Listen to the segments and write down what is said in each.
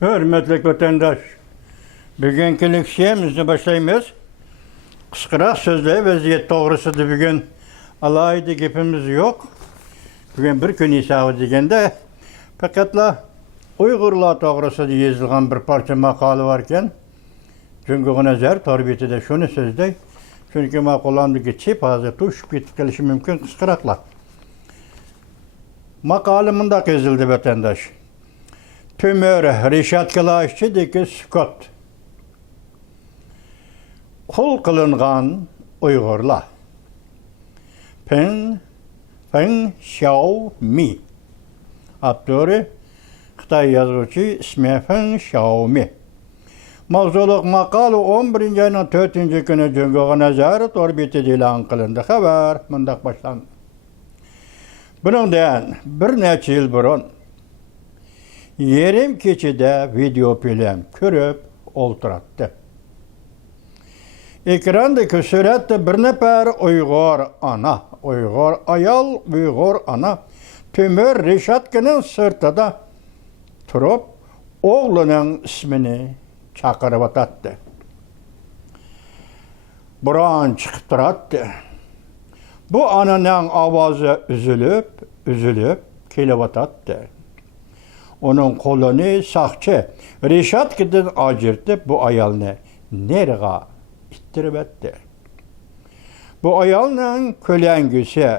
Hürmetli vatandaş, bugünkü leksiyemizni başlayımız. Kıskırak sözle vaziyet doğrusudur bugün. Alaydı gepimiz yok. Bugün bir gün hesabı degende fakatla Uygurlar doğrusu diye yazılgan bir parça makalı varken çünkü nazar torbiyeti de şunu sözde çünkü makalamdaki çip hazır tuş bitip gelişi mümkün kıskırakla. Makalımında yazıldı vatandaş. Tümör Reşat Kılaşçı'daki Scott. Kul kılıngan Uygurlar. Feng Xiaomi. Abdurri Xitay yazıcı ismi Feng Xiaomi. Mavzuluk makalı 11. ayının 4. günü Cüngü'ye nazaret orbiti ilan kılındı. Haber mındak başlandı. Bunundan bir neçe yıl burun yerim keçide video film körüp olturattı. Ekrandaki surette bir nefer Uygur ayal Uygur ana Tümür Reşatki'nin sırtıda turup oğlunun ismini çakırıp atattı. Buran çıkıp durattı. Bu ananın avazı üzülüp kelip atattı. Onun kolunu sakçı Reşatki'den acırtıp bu ayalını nereye ittirip etti. Bu ayalının kölengisi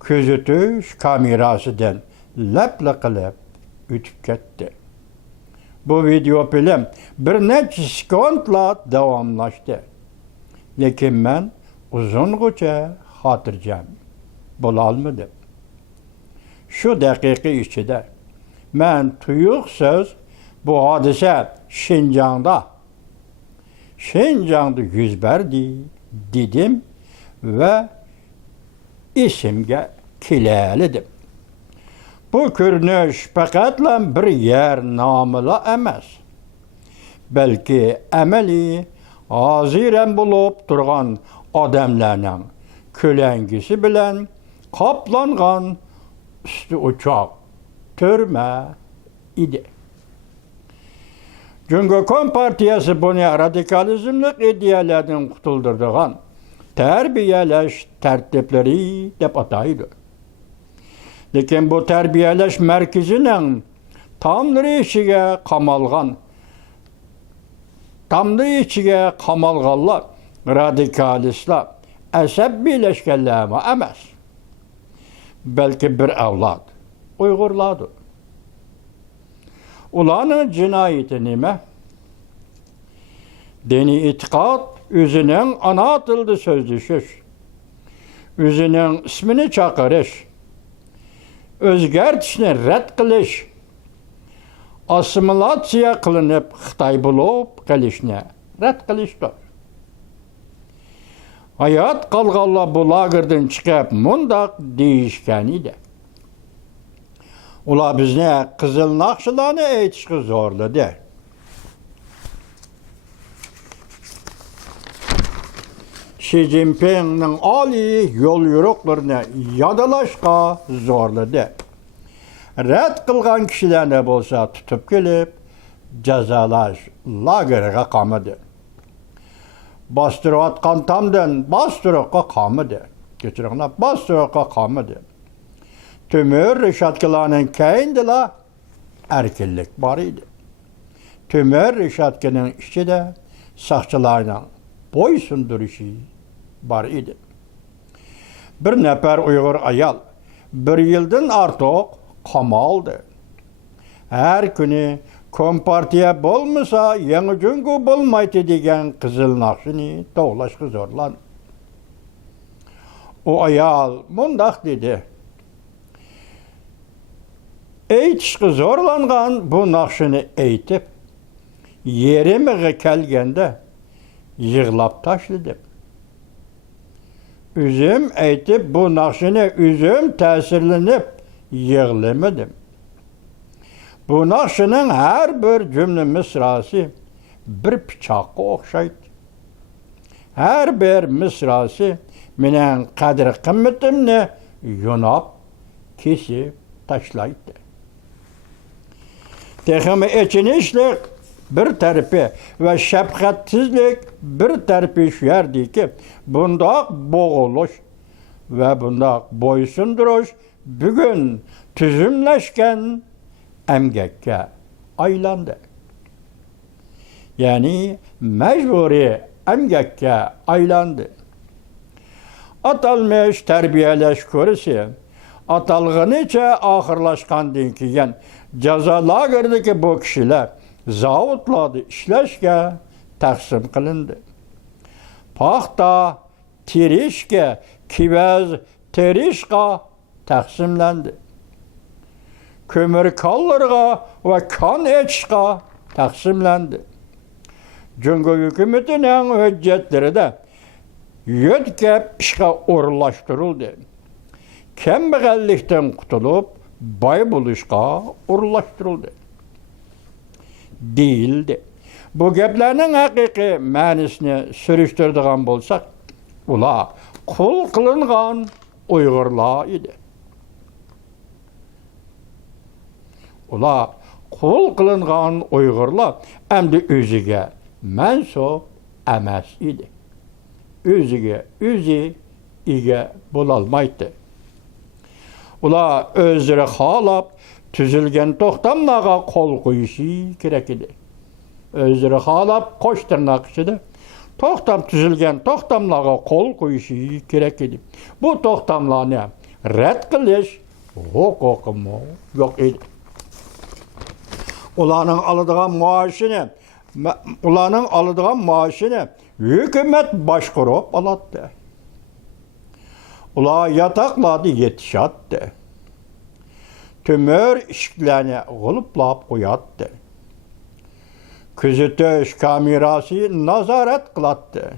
közütüş kamerasıdan lepli kılıp ütüp gitti. Bu video film bir neçe sekundla devamlaştı. Lekin ben uzunca hatırcam bulalmadım. Şu dakika içinde ben tuyuksuz bu hadise Şincan'da yüz verdi dedim ve isimge kileledim. Bu görünüş fakatla bir yer namıla emez. Belki emeli aziren bulup durgan adamlarının kölengisi bilen kaplangan üstü uçak türme idi. Çünkü Kompartiyası bunu radikalizmlik ideyalardan kutuldurduğun terbiyeleş tertipleri dep ataydı. Lekin bu terbiyeleş merkezinin tamları içige kamalganlar radikalistler esebbileşkenler emez. Belki bir evlad Uygurlardır. Ulanın cinayeti nime? Dini itikat, üzünün ana atıldı sözleşiş. Üzünün ismini çakırış. Özgertişini red kılış. Asimilatsiya kılınıp Xitay bulup gelişine red kılıştır. Hayat kalgalla bu lagırdan çıkıp mundak değişken idi. Ula bizne Kızıl Nakşılarını eğitişki zorladı. Xi Jinping'nin ali yol yürüklerini yadalaşka zorladı. Red kılgan kişilerine bolsa tutup gelip cezalaş lagerga kamadı. Bastırıp atkan tamdan bastırıkka kamadı. Geçirinler bastırıkka kamadı. Tümür Reşatki'nin keyindila erkillik var idi. Tümür Reşatki'nin içinde sakçılarının boysunduruşu var idi. Bir nefer Uygur ayal bir yıldan artık kamaldı. Her günü Kompartiya bolmasa yeni cüngü bolmaydı degen Kızıl Nakşı'nı doğulaşkı zorlan. O ayal mundak dedi. Eğitişki zorlangan bu nakşını eğitip yerime kelgende yığlap taşladım. Üzüm eğitip bu nakşını üzüm tesirlenip yığlamadım. Bu nakşının her bir cümle mısrası bir bıçakka okşaydı. Her bir mısrası menen kadri kımmetimni yunap kesip taşlaydı. texmi echinishlik bir tarafi ve şefkatsizlik bir tarafi şu yerdeki bundaq boğuluş ve bundaq boysunduruş bugün tüzümleşken emgekke aylandı. Yani mecburi emgekke aylandı. Atalmış terbiyeleş körüsü, atalgınıca ahırlaşkandan keyin cezalagırdaki bu kişiler zavutladı işleşke taksim kılındı. Paxta, tirişke, kivez, terişka taksimlendi. Kömür kallırga ve kan eçka taksimlendi. Cungo hükümetinin hüccetleri de yötkep işga uğurlaştırıldı. Kembeğellikten kutulup bay buluşka uğurlaştırıldı. Değildi. Bu geplerinin hakiki manisini sürüştürdüğün bolsak, ula kul kılıngan Uygurlar idi. Ula kul kılıngan Uygurlar emdi özüge mensup emas idi. Özüge özü ige bulalmaydı. Ula özleri halap tüzülgen toxtamlağa kol koyuşu gerek idi. Özleri halap koş tırnak içinde toxtam tüzülgen toxtamlağa kol koyuşu gerek idi. Bu toxtamla ne? Red kılış hukukumu yok idi. Ulanın alıdığan maaşını hükümet başkurup alattı. Ula yatakladı yetişattı. Tümör işlerini gılıplap koyattı. Küzütüş kamerası nazaret kılattı.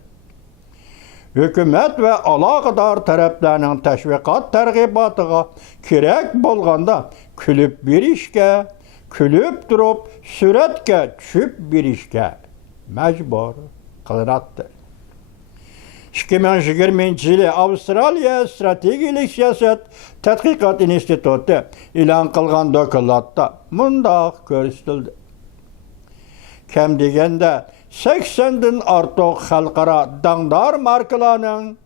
Hükümet ve alakadar taraflarının teşvikat tergibatıga kirek bolganda külüp bir işke, külüp durup süretke çüp bir işke mecbur kılınattı. 2020 yılı Avustralya Stratejilik Siyaset Tədqiqat İnstitutu ilan kılgan dokulatta mundaq görüştüldü. Kem degende 80'den artıq halkara dağdar markalarının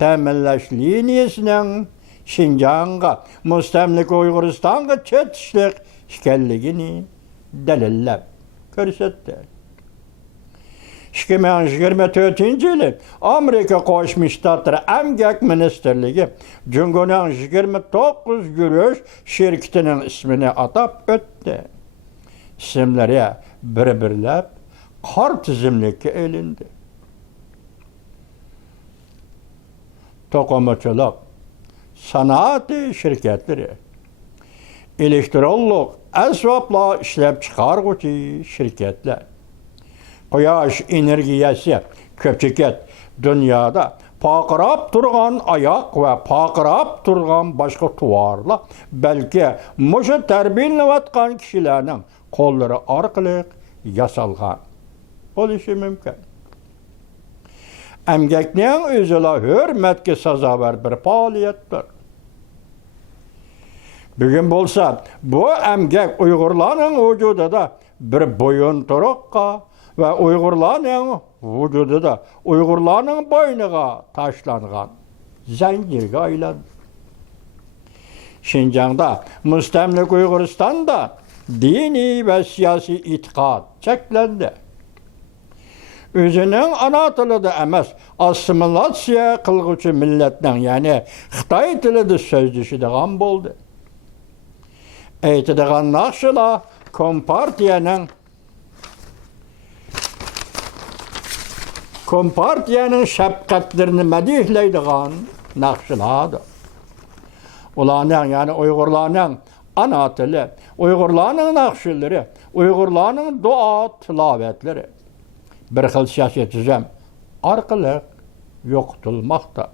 təminləş liniyasının Şinjan'a, Müstemlik Uyguristan'a çetişlik işgalligini delillep görsetti. 2024 yılı Amerika Qoşmuş Ştatları Emgek Ministerliği Cungo'nun 29 yürüyüş şirketinin ismini atıp öttü. İsimleri bir-birlep kar tizimlikке elindi. Tokomoçuluk, sanatı şirketleri, elektronik esvapla işlep çıkargıcı şirketler, Quyosh energiyasi köpçeket dünyada paqırap turgan ayak ve paqırap turgan başka tuvarla belki muşu terbiyelevatkan kişilerinin kolları arkalık yasalgan oluşu mümkün. Emgekliğin özüla hürmetki sazaver bir faaliyettir. Bugün bolsa bu emgek Uygurların vücudu da bir boyun turukka ve Uygurların vücudu da Uygurların boynuğa taşlangan zincirge aylandı. Şinjan'da, Müstemlik Uyguristan'da dini ve siyasi itikat çeklendi. Özünün ana tili de emas, assimilasiya kılgıcı milletden yani Xitay tili de sözleşidigan boldu. Eytidigan nakşıla Kompartiyanın şefkatlerini medihleydigan nakşıladı. Ulanın yani Uygurların ana tili, Uygurların nakşıları, Uygurların dua tilavetleri bir xil siyasi tüzem arkalık yoktulmakta.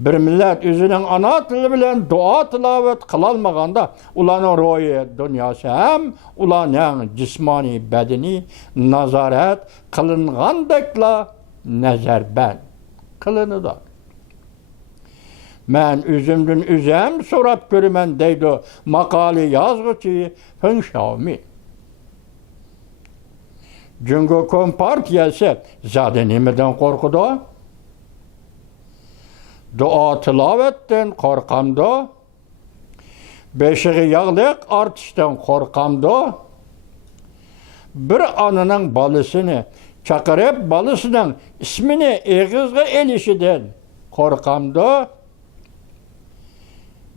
Bir millet özünün ana tili bilen dua tilavet kılalmaganda ulanın ruhi dünyası hem ulanın cismani bedeni nazaret kılingandekla nezerben kılınıda. Men üzümdün üzem sorap görümen deydi makali yazgıcı Heng Xiaomi. Çünkü Kompartiyası zaten nimeden korkudu? Dua tilavetten korkamdı. Beşiği yağlık artıştan korkamdı. Bir anının balısını çakırıp balısının ismini eğizge elişiden korkamdı.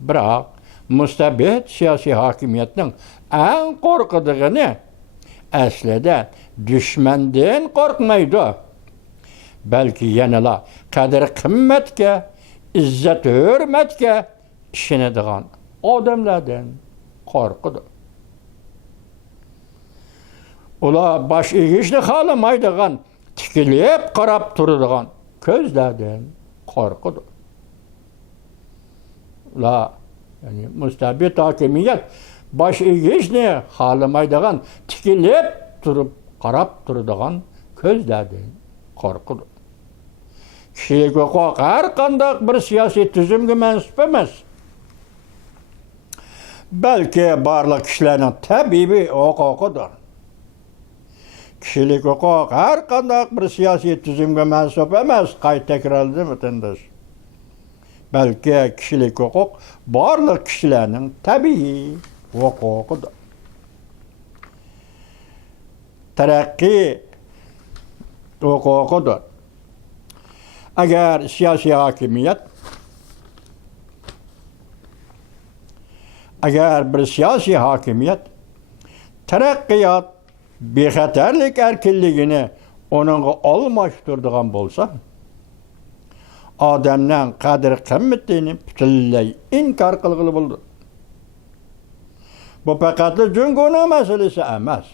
Bırak müstabit siyasi hakimiyetinin en korkuduğunu aslida düşmandan korkmaydı. Belki yanıla kadir kımmetke, izzet hürmetke işinediğin adamlardan korkudu. Ula baş egişni halamaydigan, tikilip qarab turadigan ko'zlardan korkudu. Ula yani müstabit hakimiyet baş egişni halamaydigan, tikilip turib qarab turadigan ko'zlardan korkudu. Kishilik huquq har qanday bir siyosiy tuzumga mansub emas. Belki barliq kishilarning tabiiy huquqidir. Kishilik huquq har qanday bir siyosiy tuzumga mansub emas, qayta takrorladim vatandosh. Belki kishilik huquq barliq kishilarning tabiiy huquqidir. Taraqqiy huquqidir. Agar siyosiy hokimiyat bir siyosiy hokimiyat taraqqiyot bexatarlik erkinligini onunla almashtirdigan bo'lsa, odamning qadr qimmatini butunlay inkor qilg'ili bo'ldi. Bu faqat Jungo'ning masalasi emas.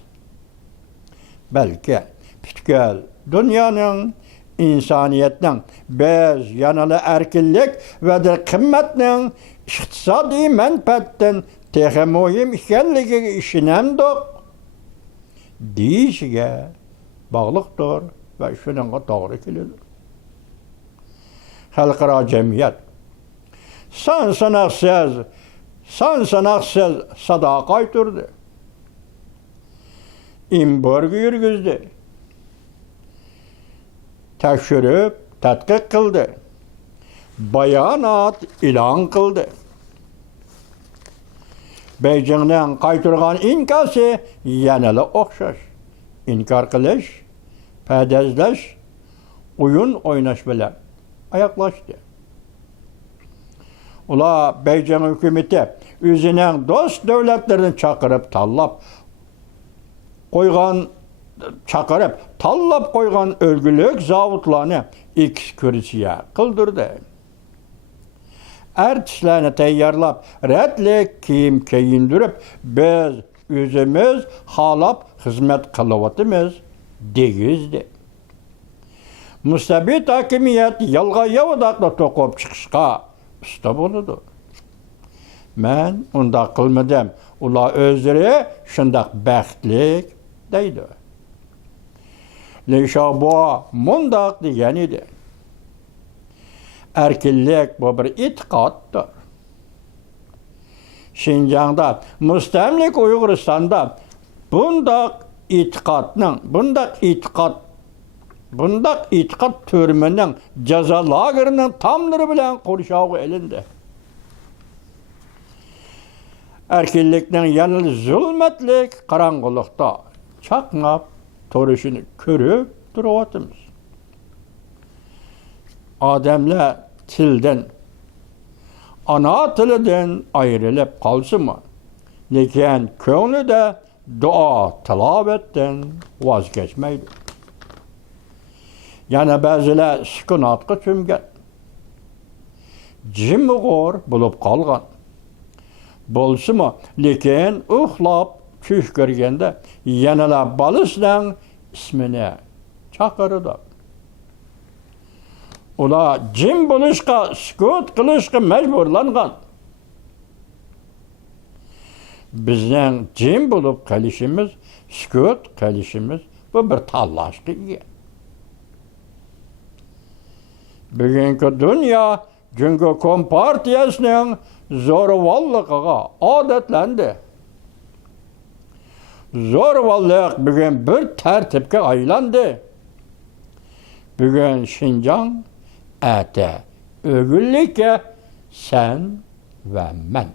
Balki butkul dunyoning insoniyatning biz yanada erkinlik va qimmatning iqtisodiy manfaatdan texi muhim ekanligiga ishonamdiq deyishiga bog'liqdir va shunga to'g'ri keladi. Xalqaro jamiyat son sanoqsiz sadoqa aytirdi. Embargo yurgizdi. Tekshirib, tadqiq qildi. Bayonot e'lon qildi. Beijingning qaytirgan inkosi yanada o'xshash. İnkar qilish, padazlash, o'yin o'ynash bilan oyoqlashdi. Ular Beijing hukumati o'zining do'st davlatlarini tanlab qo'ygan o'lgulik zavodlarni ekskursiya qildirdi. Artistlarni tayyorlab, ratlik kiyim kiyindirib, biz o'zimiz xalab xizmat qilyapmiz degizdi. Mustabid hokimiyat yolg'on yovdaqda to'qib chiqishga usta bo'ladi. Men unda qilmadim. Ular o'zlari shundoq baxtlik deydi. Leşabo mundoq degan edi. Erkinlik bu bir e'tiqoddir. Şinjan'da, mustamlik Uyg'uristonda bundoq e'tiqod turmining jazo lagerining tomlari bilan qurshovi ilindi. Erkinlikning yanil zulmatlik qarong'ulikda chaqnab turishini ko'rib turyapmiz. Odamlar tildan, ana tilidan ayrilib qolsinmi, lekin ko'nglida duo tilovatdan voz kechmaydi. Yana ba'zilar sukunatga cho'mgan, jimg'ur bo'lib qolgan. Bo'lsimi, lekin uxlab tush ko'rganda yanalar balisining ismini chaqirdi. Ular jim bo'lishga, sukut qilishga majburlangan. Bizning jim bo'lib qolishimiz, sukut qilishimiz bu bir tanlashga ega. Bugungi dunyo Çünkü Kompartiyasının zorvallıqıga adetlendi. Zorvallık bugün bir tertipke aylandı. Bugün Şinjan ete ögüllükke sen ve men.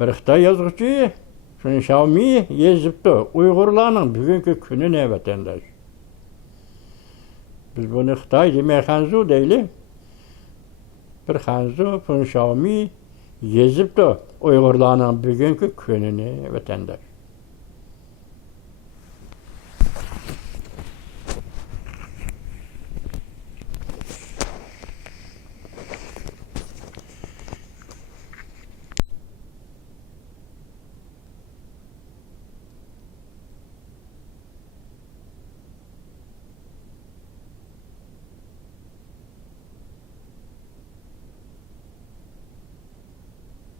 Bir Xitay yazgıcı şunu Xiaomi yazıptı. Uygurlarının bugünkü günü ne vatandaş? Biz bunu Xitay demeye Hanzu deyli. Bir Hanzu bunu Xiaomi yazıptı. Uygurlarının bugünkü gününü vatandaş.